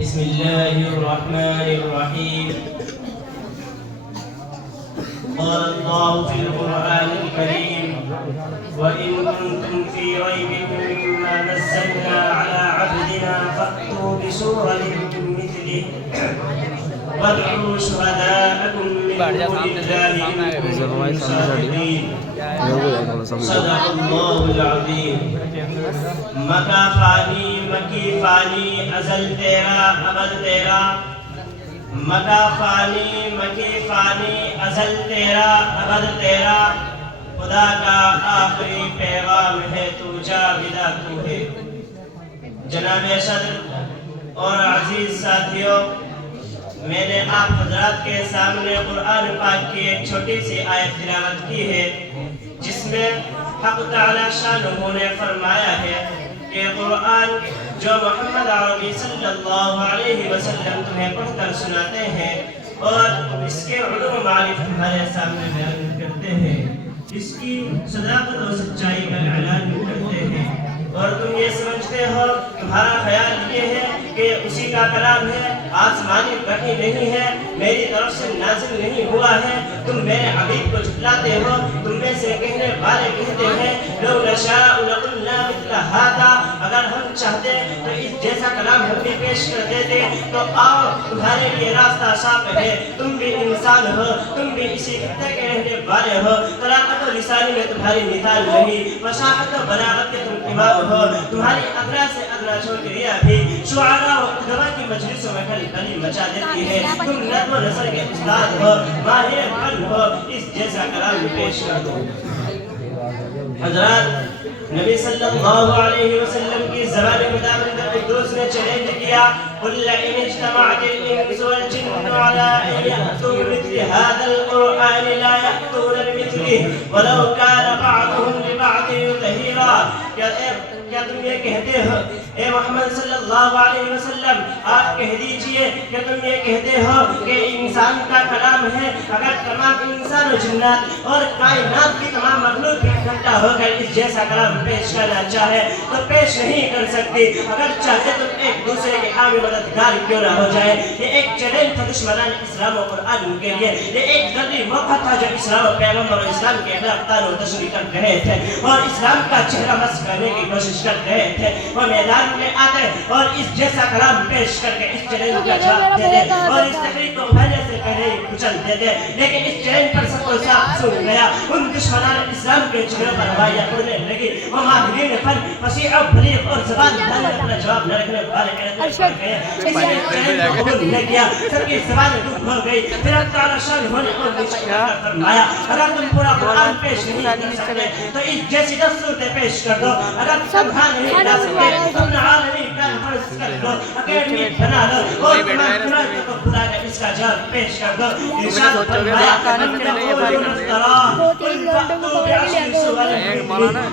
بسم الله الرحمن الرحيم. قال الله في القرآن الكريم: وإن كنتم في ريب مما نزلنا على عبدنا فأتوا بسورة من مثله وادعوا شهداءكم من دون الله إن كنتم صادقين. صدق الله العظيم. مکہ فانی مکی فانی ازل تیرا ابد تیرا. مکہ فانی مکی فانی ازل تیرا ابد تیرا. خدا کا آخری پیغام ہے تو جاویدہ تو ہے. جناب صدر اور عزیز ساتھیوں، میں نے آپ حضرات کے سامنے قرآن پاک کی ایک چھوٹی سی آیت تلاوت کی ہے، جس میں حق تعالی شانہ نے فرمایا ہے کہ قرآن جو محمد عربی صلی اللہ علیہ وسلم تمہیں پڑھ کر سناتے ہیں اور اس کے علوم معارف تمہارے سامنے بیان کرتے ہیں، اس کی صداقت و سچائی کا اعلان کرتے ہیں، اور تم یہ سمجھتے ہو، تمہارا خیال یہ ہے کہ اسی کا کلام ہے، آسمانی وحی نہیں ہے، میری طرف سے نازل نہیں ہوا ہے. تم میرے حبیب کو جھٹلاتے ہو. تم میں سے کہنے والے کہتے ہیں لو نشاء لقلنا مثل هذا، اگر ہم چاہتے تو اس جیسا کلام ہم بھی پیش کر دیتے. تو آؤ، تمہارے لیے راستہ صاف ہے. تم بھی انسان ہو، تم بھی اسی خطے کے رہنے والے ہو. طلاقت و لسانی میں تمہاری مثال نہیں، فصاحت و بلاغت کے تم امام ہو. تمہاری ادنا سے ادنا شوکریہ بھی شعراء و ادبا کی مجلسوں میں کھلی کھلی مچا دیتی ہے. تم نظم و نثر کے استاد ہو، ماہر فن ہو، اس جیسا کلام پیش کر دو. حضرات، نبی صلی اللہ علیہ وسلم کی زبان مطابق ایک دوسرے نے چیلنج کیا: قل لئن اجتمعت الانس والجن على ان يأتوا بمثل هذا القرآن لا يأتون بمثله ولو كان بعضهم لبعض ظهيرا. کیا تم یہ کہتے ہو اے محمد صلی اللہ علیہ وسلم، آپ کہہ دیجئے کہ تم یہ کہتے ہو کہ انسان کا کلام ہے، اگر تمام انسان و جنات اور کائنات کی تمام مخلوق بھی اکٹھا ہو کر اس جیسا کلام پیش کرنا چاہے تو پیش نہیں کر سکتی. اگر چاہتے تو ایک دوسرے کے حامی مددگار کیوں نہ ہو جائے. یہ ایک چیلنج تھا دشمنان اسلام و قرآن کے لیے. یہ ایک ذری موقع تھا جب اسلام و پیغمبر و اسلام کے خلاف تان و تشریح کر رہے تھے اور اسلام کا چہرہ مسخ کرنے کی کوشش کر رہے تھے. وہ میدان میں آتے اور اس جیسا کلام پیش کر کے اس چیلنج کا جواب دیتے اور اس تقریب کو ابھرنے سے پہلے ہی کچل دیتے. لیکن اس چیلنج پر سب کو صاف سن گیا. ان دشمنان اسلام کے چہروں پر ہوائیاں اڑنے لگی. وہ ماہرین فن، فصیح و بلیغ اور زبان دان اپنا جواب نہ رکھنے والے اڑنے گئے. اس نے چیلنج کو قبول نہ کیا. سب کی زبانیں دکھ ہو گئی. پھر اللہ تعالیٰ شان ہونے اور فرمایا: اگر تم پورا قرآن پیش نہیں کر سکتے تو اس جیسی 10 صورتیں پیش کر دو. اگر سمجھا نہیں لا سکتے تم نے عالمی کان فرض کر دو، اکیڈمی بنا لو اور تمام قرآن کو خدا کا اس کا جواب پیش کر دو. ارشاد فرمایا: من يقول مفترى قل فأتوا بعشر سور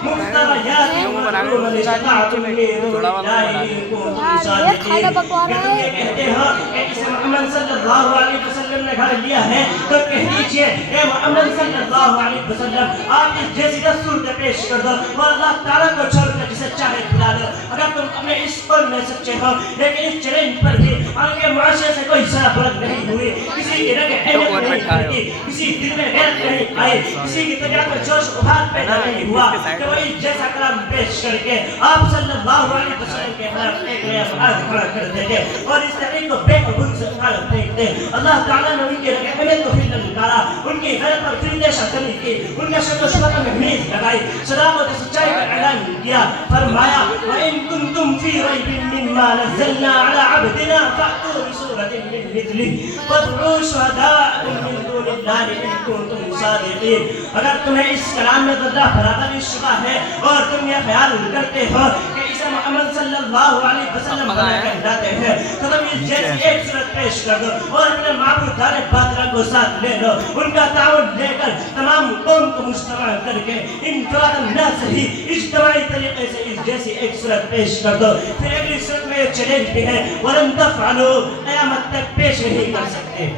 مفتريات وادعوا من استطعتم من دون الله إن كنتم صادقين. کہ تم یہ کہتے ہو کہ اسے محمد صلی اللہ علیہ وسلم نے گھر لیا ہے تو کہہ دیجئے اے محمد صلی اللہ علیہ وسلم، آپ اس جیسی 10 صورتیں پیش کر دو اور اللہ تعالیٰ کو چھوڑ کر جسے چاہے بلا دو. اگر تم اپنے اس قول میں سچے ہو. لیکن اس چیلنج پر بھی ان کے معاشرے سے کوئی سرا بلند نہیں ہوئی، کسی کی رنگ اہمیت نہیں ہوئی، کسی دل میں غیرت نہیں آئی، کسی کی طبیعت میں جوش ابھار پیدا نہیں ہوا کہ وہ اس جیسا کلام پیش کر کے آپ صلی اللہ علیہ وسلم کے خلاف ایک نیا بحث کھڑا کر دیتے اور اس تحریک کو بے قبول سے اٹھا پھینکتے. اللہ تعالیٰ نے ان کی رنگ اہمیت کو پھر نکالا، ان کی غیرت پر پھر اندیشہ کرنی کی، ان کے شک و شبہات میں میز لگائی، صداقت و سچائی کا اعلان کیا. فرمایا: وَإِن كُنتُمْ فِي رَيْبٍ مِّمَّا نَزَّلْنَا عَلَىٰ عَبْدِنَا فَأْتُوا بِسُورَةٍ مِّن مِّثْلِهِ وَادْعُوا شُهَدَاءَكُم مِّن دُونِ اللَّهِ إِن كُنتُمْ صَادِقِينَ. اگر تمہیں اس کلام میں ذرہ برابر بھی شبہ ہے اور تم یہ خیال کرتے ہو کہ اسے محمد صلی اللہ علیہ وسلم بنا کر لاتے ہیں تو تم اس جیسی ایک صورت پیش کر دو اور اپنے معبود دار باطلہ کو ساتھ لے لو. ان کا تعاون لے کر تمام قوم کو مجتمع کر کے انفراداً نہ صحیح اجتماعی طریقے سے اس جیسی ایک صورت پیش کر دو. پھر اگلی صورت میں ایک چیلنج بھی ہے: وَلَن تَفْعَلُوا، قیامت تک پیش نہیں کر سکتے.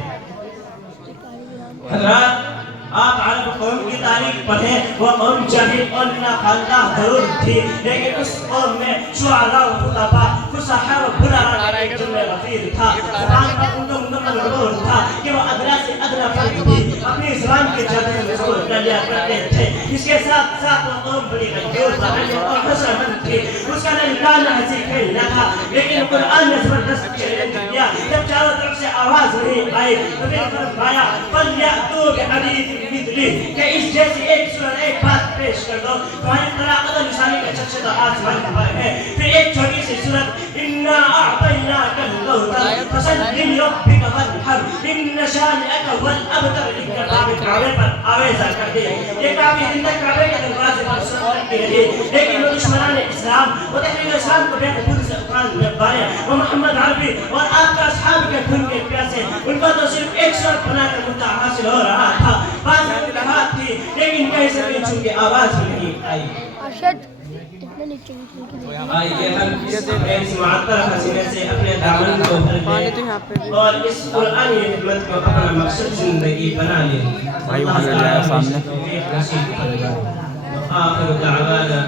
حضرات، آپ عرب قوم کی تاریخ پڑھیں. وہ قوم جاہل اور ناخواندہ ضرور تھی، لیکن اس قوم میں شعراء و خطباء، فصحاء و بلغاء ایک جملہ غفیر تھا، زبان کا ان کا مکمل غرور تھا کہ وہ ادنا سے ادنا فرد بھی اپنی زبان کے جلد میں مشغول کر لیا کرتے تھے. اس کے ساتھ ساتھ وہ قوم بڑی غیور اور حسن مند تھی. اس کا نہ نکال نہ ہنسی کھیل نہ تھا، لیکن قرآن نے زبردست چیلنج دیا. جب چاروں طرف سے آواز نہیں آئی تو پھر فرمایا فَلْيَأْتُوا بِحَدِيثٍ مِثْلِهِ کہ اس جیسی ایک صورت ایک بات پیش کر دو. تمہاری طلاقت و نشانی کا چرچہ تو آسمان پر ہے. پھر ایک چھوٹی سی صورت اِنَّا أَعْطَيْنَاكَ الْكَوْثَرَ فَصَلِّ لِرَبِّكَ وَانْحَرْ إِنَّ شَانِئَكَ هُوَ الْأَبْتَرُ. ایک کتاب کعبے پر آویزہ کر دی. یہ کافی دن تک کعبے کے دروازے پر سنت کرتی رہی، لیکن وہ دشمنان اسلام وہ تحریک اسلام کو بے قبول سے قرآن میں بارے وہ محمد عربی اور آپ کا اصحاب کے خون کے پیاسے ان کو تو صرف ایک صورت بنا کر مدعا حاصل ہو رہا تھا. بعض اتحاد تھی لیکن کہیں سے بھی چونکہ آواز ہی نہیں آئی. آئیے ہم اس معطر حسینے سے اپنے دامن کو بھر لیں اور اس قرآنی خدمت کو اپنا مقصد زندگی بنا لیں. اللہ تعالیٰ ہمیں توفیق نصیب فرمائے. آخر دعوانا